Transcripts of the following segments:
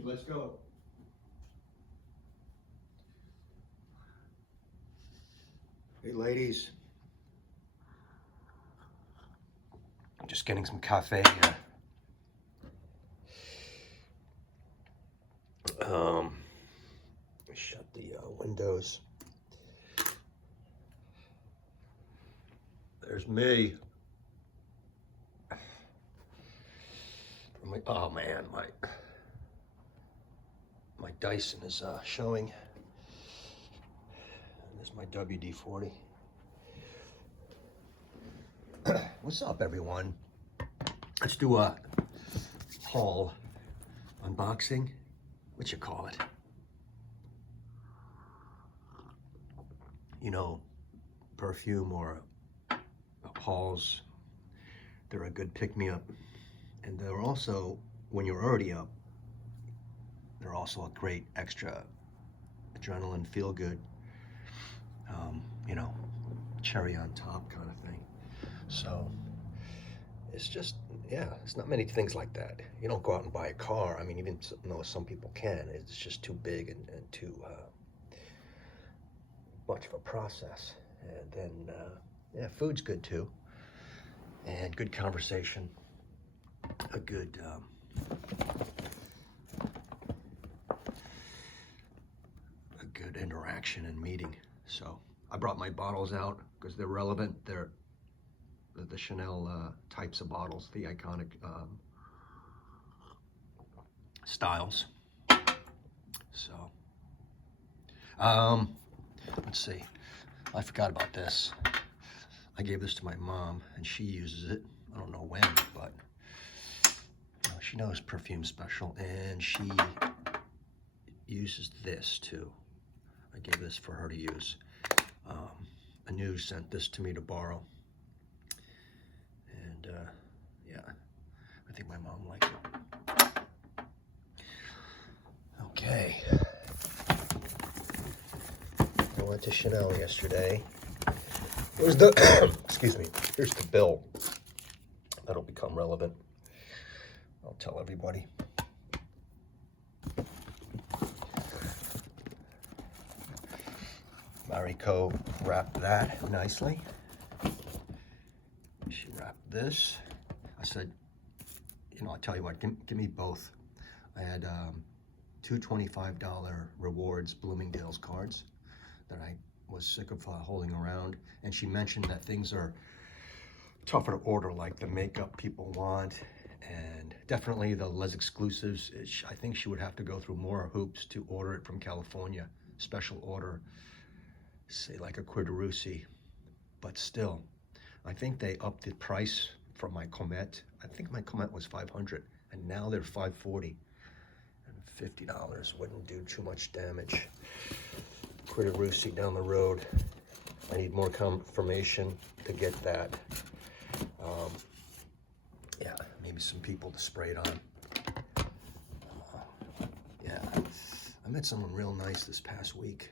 Ricky, let's go. Hey, ladies. I'm just getting some cafe here. Shut the windows. There's me. Oh man, my Dyson is showing. There's my WD-40. What's up, everyone? Let's do a haul, unboxing. What you call it? You know, perfume or hauls. They're a good pick-me-up. And they're also, when you're already up, they're also a great extra adrenaline, feel good, you know, cherry on top kind of thing. So it's just, yeah, it's not many things like that. You don't go out and buy a car. I mean, even though some people can, it's just too big and too much of a process. And then, yeah, food's good too. And good conversation. A good interaction and meeting. So I brought my bottles out because they're relevant. They're the Chanel types of bottles, the iconic styles. So let's see, I forgot about this. I gave this to my mom and she uses it. I don't know when, but she knows perfume special, and she uses this too. I gave this for her to use. Anu sent this to me to borrow, and yeah, I think my mom liked it. Okay, I went to Chanel yesterday. It was the excuse me. Here's the bill. That'll become relevant. I'll tell everybody. Mariko wrapped that nicely. She wrapped this. I said, you know, I'll tell you what, give me both. I had two $25 rewards Bloomingdale's cards that I was sick of holding around. And she mentioned that things are tougher to order, like the makeup people want, and definitely the Les exclusives. I think she would have to go through more hoops to order it from California, special order, say like a Quiderusi. But still, I think they upped the price for my Comet. I think my Comet was $500, and now they're $540, and $50 wouldn't do too much damage. Quiderusi down the road. I need more confirmation to get that. Yeah, maybe some people to spray it on. Yeah, I met someone real nice this past week.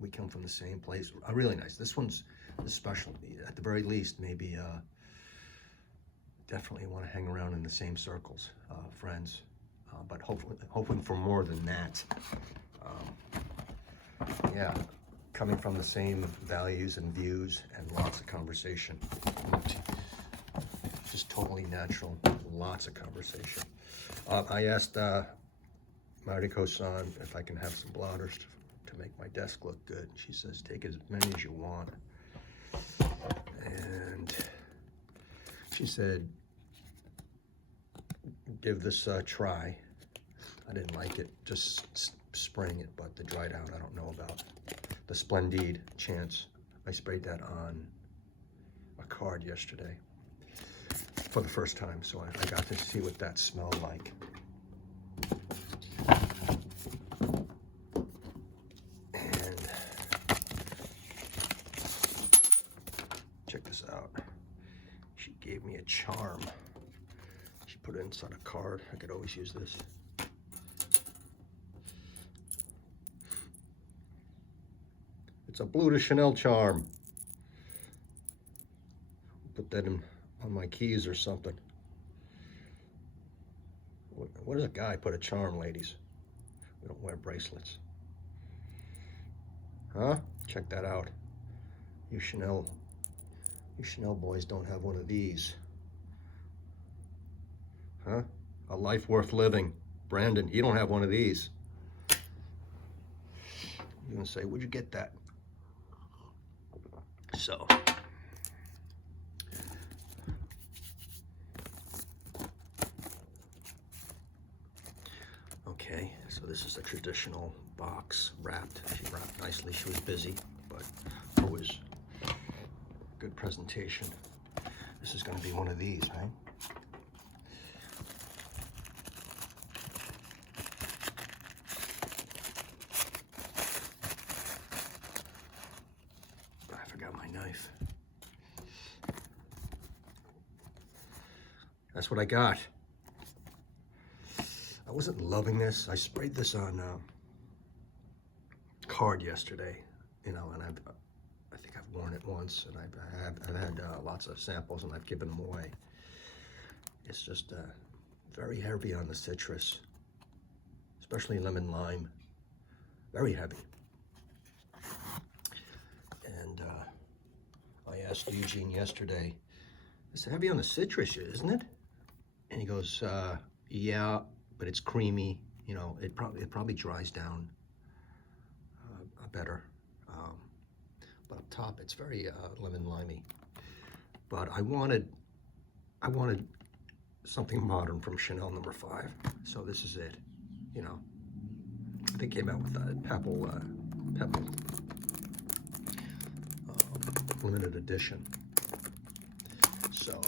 We come from the same place. Really nice. This one's special. At the very least, maybe definitely want to hang around in the same circles, friends. But hoping for more than that. Yeah, coming from the same values and views and lots of conversation. Just totally natural, lots of conversation. I asked Mariko-san if I can have some blotters to make my desk look good. She says, take as many as you want. And she said, give this a try. I didn't like it, just spraying it, but the dried out, I don't know about. The Splendide Chance, I sprayed that on a card yesterday for the first time, so I got to see what that smelled like. And check this out. She gave me a charm. She put it inside a card. I could always use this. It's a Blue de Chanel charm. Put that on my keys or something. What does a guy put a charm, ladies? We don't wear bracelets. Huh? Check that out. You Chanel boys don't have one of these. Huh? A life worth living. Brandon, you don't have one of these. You're gonna say, where'd you get that? So. Okay, so this is a traditional box wrapped. She wrapped nicely. She was busy, but always good presentation. This is going to be one of these, right? I forgot my knife. That's what I got. I wasn't loving this. I sprayed this on card yesterday, you know, and I think I've worn it once, and I've had lots of samples, and I've given them away. It's just very heavy on the citrus, especially lemon lime. Very heavy. And I asked Eugene yesterday, it's heavy on the citrus, isn't it? And he goes, yeah, but it's creamy. You know, it probably dries down better. But up top, it's very lemon limey. But I wanted something modern from Chanel No. 5. So this is it. You know, they came out with a pebble limited edition. So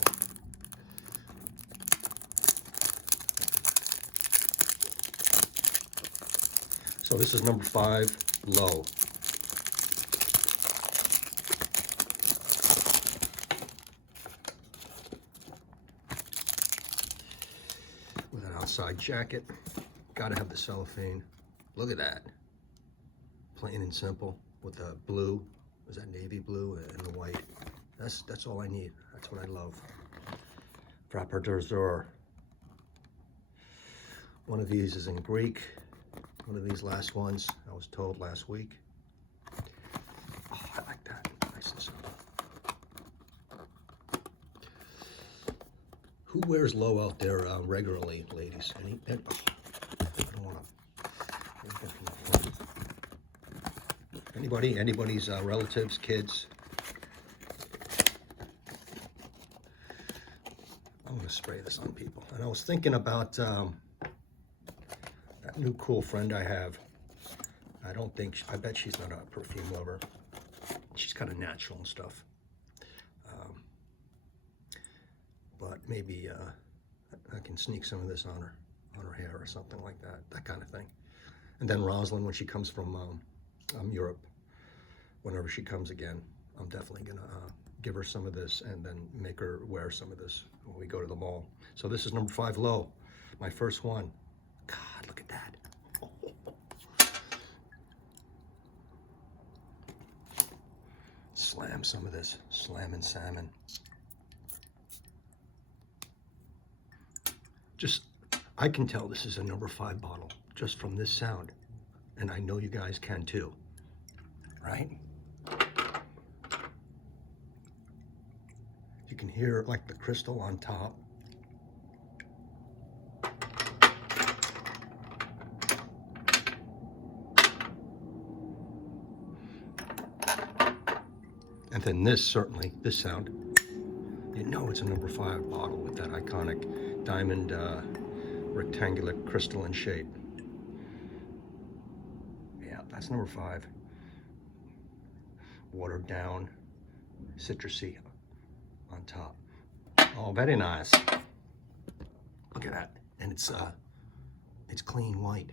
this is No. 5 low. With an outside jacket. Gotta have the cellophane. Look at that. Plain and simple with the blue. Is that navy blue and the white? That's all I need. That's what I love. Proper d'azur. One of these is in Greek. One of these last ones, I was told last week. Oh, I like that. Nice and simple. Who wears low out there regularly, ladies? I don't want to. Anybody's relatives, kids? I'm going to spray this on people. And I was thinking about that new cool friend I have. I bet she's not a perfume lover. She's kind of natural and stuff. But maybe I can sneak some of this on her hair or something like that kind of thing. And then Rosalind, when she comes from Europe, whenever she comes again, I'm definitely gonna give her some of this and then make her wear some of this when we go to the mall. So this is No. 5 low, my first one. God, look at that. Slam some of this, slam and salmon. I can tell this is a No. 5 bottle just from this sound. And I know you guys can too, right? You can hear like the crystal on top. And then this sound, you know it's a No. 5 bottle with that iconic diamond rectangular crystalline shape. Yeah, that's No. 5. Watered down, citrusy on top. Oh, very nice. Look at that. And it's clean white.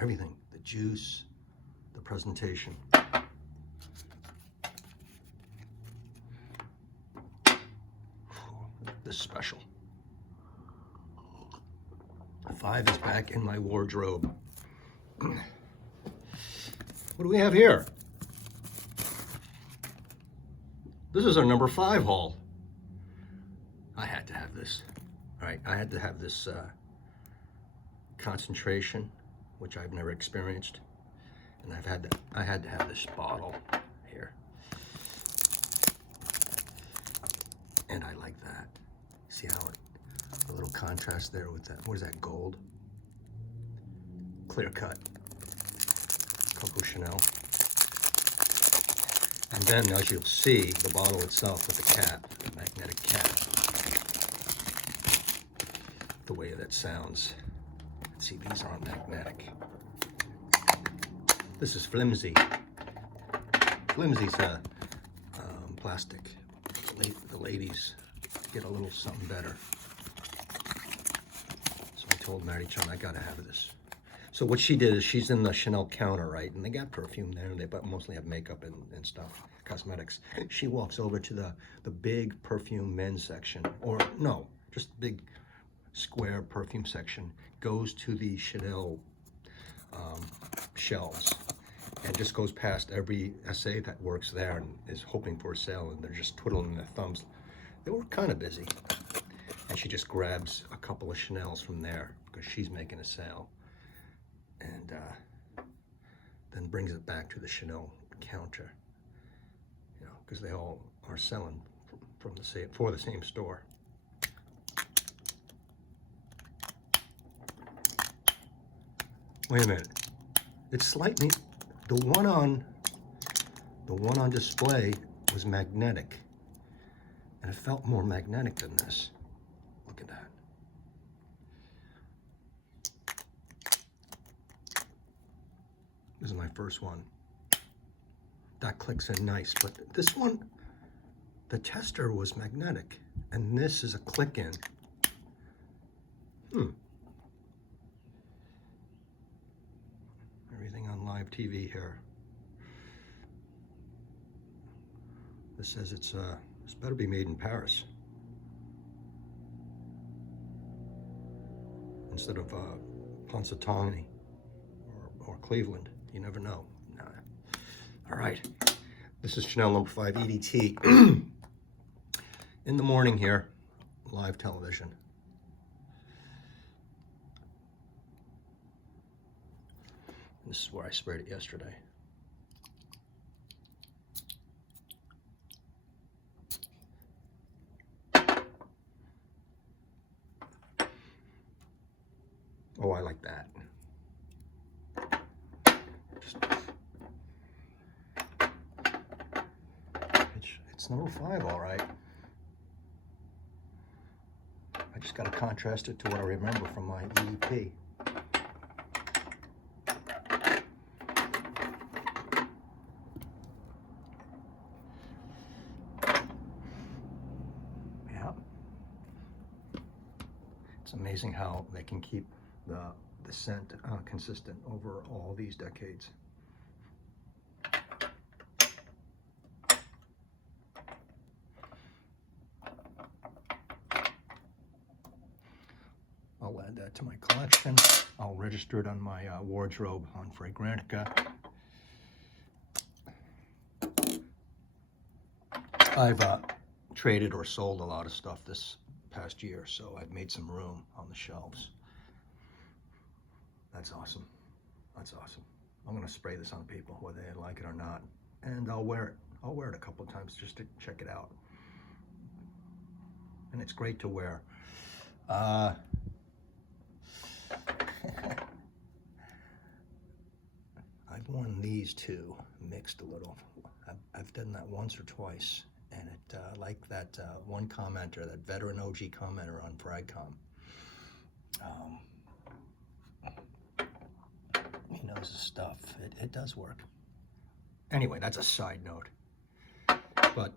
Everything, the juice, the presentation. This is special. 5 is back in my wardrobe. What do we have here? This is our No. 5 haul. I had to have this. All right, I had to have this concentration, which I've never experienced. And I had to have this bottle here. And I like that. See how a little contrast there with that, what is that, gold? Clear cut. Coco Chanel. And then, as you'll see, the bottle itself with the cap, the magnetic cap. The way that sounds. See, these aren't magnetic. This is flimsy. Flimsy's plastic. The ladies get a little something better. So I told Mary Chan, I gotta have this. So what she did is she's in the Chanel counter, right? And they got perfume there, and they mostly have makeup and stuff, cosmetics. She walks over to the big perfume men's section, or no, just big square perfume section, goes to the Chanel shelves, and just goes past every SA that works there and is hoping for a sale, and they're just twiddling their thumbs. They were kind of busy. And she just grabs a couple of Chanels from there because she's making a sale. And then brings it back to the Chanel counter, you know, because they all are selling for the same store. Wait a minute, it's slightly, the one on display was magnetic, and it felt more magnetic than this. Look at that. This is my first one. That clicks in nice, but this one, the tester was magnetic, and this is a click-in. Everything on live TV here. This says it's better be made in Paris instead of Punxsutawney or Cleveland. You never know. Nah. All right, this is Chanel number 5 EDT. In the morning here, live television. This is where I sprayed it yesterday. Oh, I like that. It's number 5, all right. I just got to contrast it to what I remember from my EDP. Yeah. It's amazing how they can keep the scent consistent over all these decades. I'll add that to my collection. I'll register it on my wardrobe on Fragrantica. I've traded or sold a lot of stuff this past year, so I've made some room on the shelves. That's awesome. That's awesome. I'm gonna spray this on people, whether they like it or not, and I'll wear it. I'll wear it a couple of times just to check it out. And it's great to wear. I've worn these two mixed a little. I've done that once or twice, and it like that one commenter, that veteran OG commenter on Fragcom. He knows his stuff. It does work. Anyway, that's a side note. But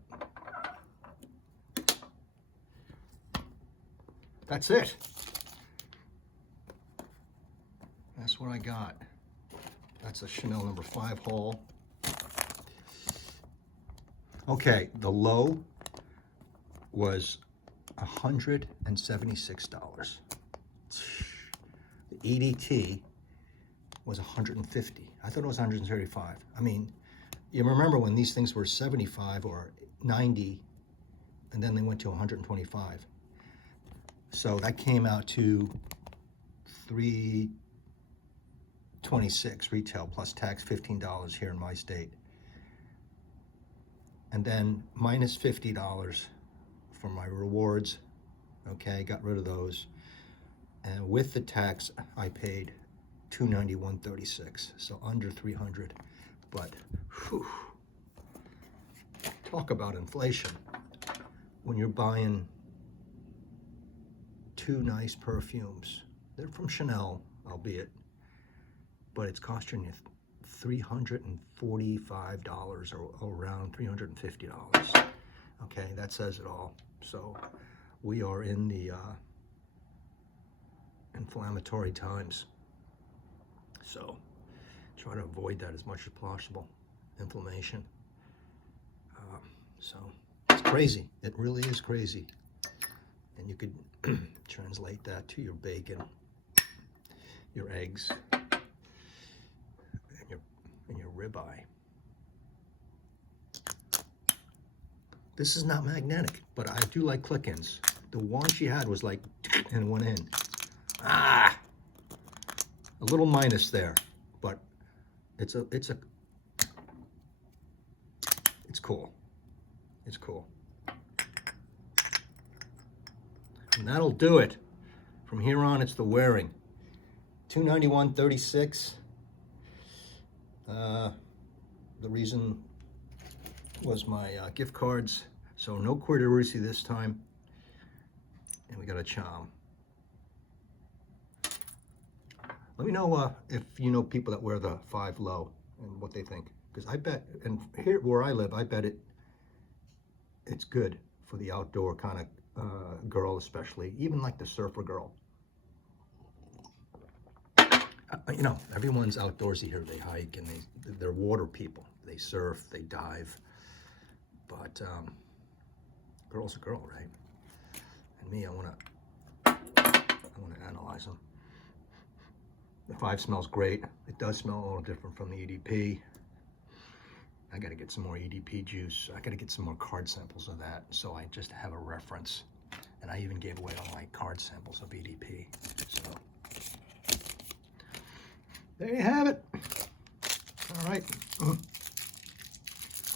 that's it. That's what I got. That's a Chanel number 5 haul. Okay, the low was $176. The EDT was $150. I thought it was $135. I mean, you remember when these things were $75 or $90, and then they went to $125. So that came out to $326 retail plus tax, $15 here in my state. And then minus $50 for my rewards. Okay, got rid of those. And with the tax, I paid $291.36, so under $300. But whew, talk about inflation. When you're buying two nice perfumes, they're from Chanel, albeit, but it's costing you $345 or around $350. Okay, that says it all. So we are in the inflammatory times. So try to avoid that as much as possible, inflammation. So it's crazy. It really is crazy. And you could translate that to your bacon, your eggs, and your ribeye. This is not magnetic, but I do like click-ins. The one she had was like, and went in. A little minus there, but it's cool. It's cool. And that'll do it. From here on, it's the wearing. $291.36. The reason was my gift cards. So no Cordiality this time. And we got a Chom. Let me know if you know people that wear the 5 Low and what they think. Because I bet, and here where I live, I bet it's good for the outdoor kind of girl, especially, even like the surfer girl. You know, everyone's outdoorsy here. They hike and they're water people. They surf, they dive. But girl's a girl, right? And me, I wanna analyze them. The 5 smells great. It does smell a little different from the EDP. I gotta get some more EDP juice. I gotta get some more card samples of that, so I just have a reference. And I even gave away all my card samples of EDP. So there you have it. All right. I'm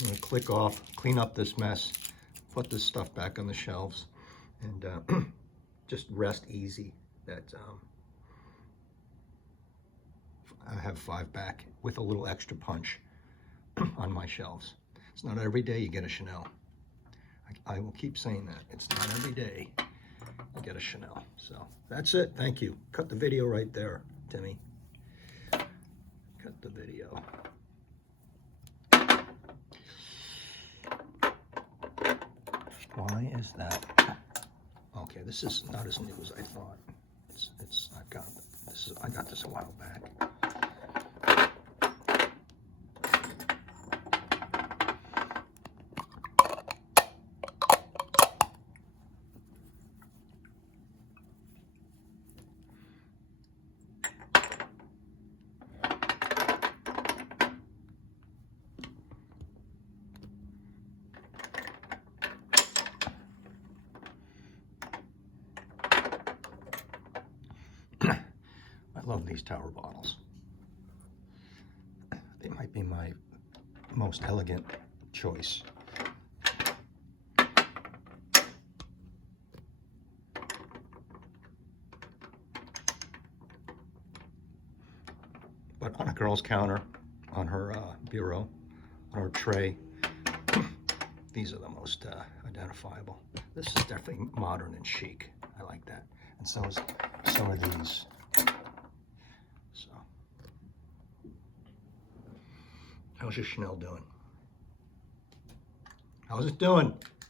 gonna click off, clean up this mess, put this stuff back on the shelves, and just rest easy that I have 5 back with a little extra punch on my shelves. It's not every day you get a Chanel. I will keep saying that. It's not every day you get a Chanel. So that's it. Thank you. Cut the video right there, Timmy. Cut the video. Why is that? Okay, this is not as new as I thought. I got this a while back. I love these tower bottles. They might be my most elegant choice. But on a girl's counter, on her bureau, on her tray, these are the most identifiable. This is definitely modern and chic. I like that. And so are these. So, how's your Chanel doing? How's it doing?